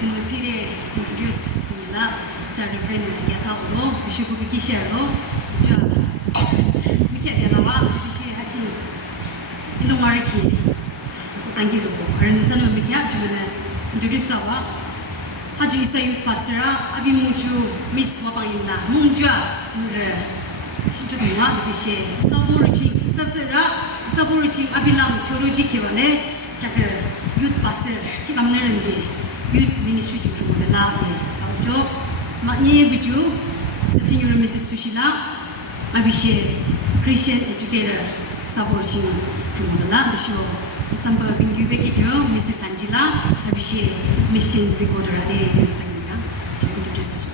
근무실에 인troduce입니다. Reverend Yataudo, Bishop Kisharo, Mikia Yalawa, Shishi Hachi, Ilungariki, Tangido, Renaissance Mikia, Jumana, introduce our Haji Isa Youth Pastor, Abimuju, Miss Wapangina, Munja, Mura, Shitumina, the Bishe, Saburichi, Saburichi, Abilam, Choroji Kivane, Taka, Youth Pastor, Kikamnerandi, Youth Ministry from the Lave, Makni Buju, Sitting Your Mrs. Tushila, Abishe, Christian educator, Saburichi from the Lave show. Samba Bingu Bekijo, Mrs. Angela, Abishe, Mission Recorder, Sangina, she could do this.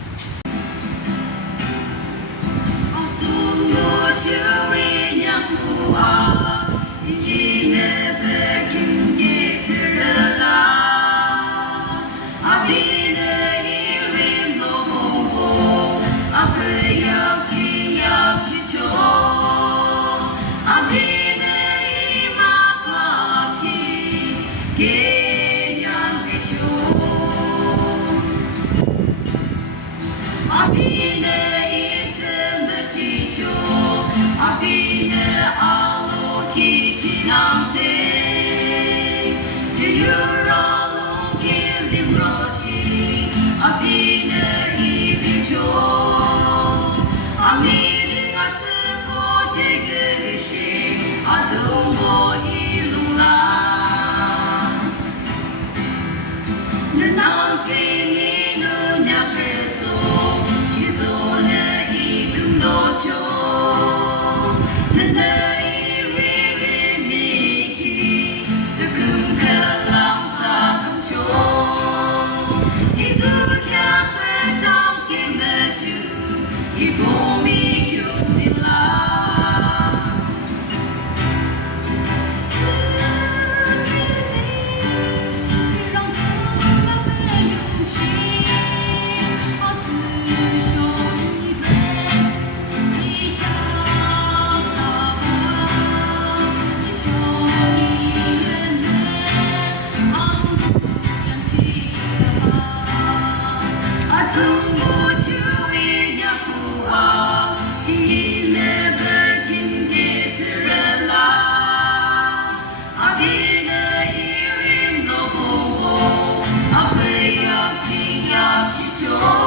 Joy.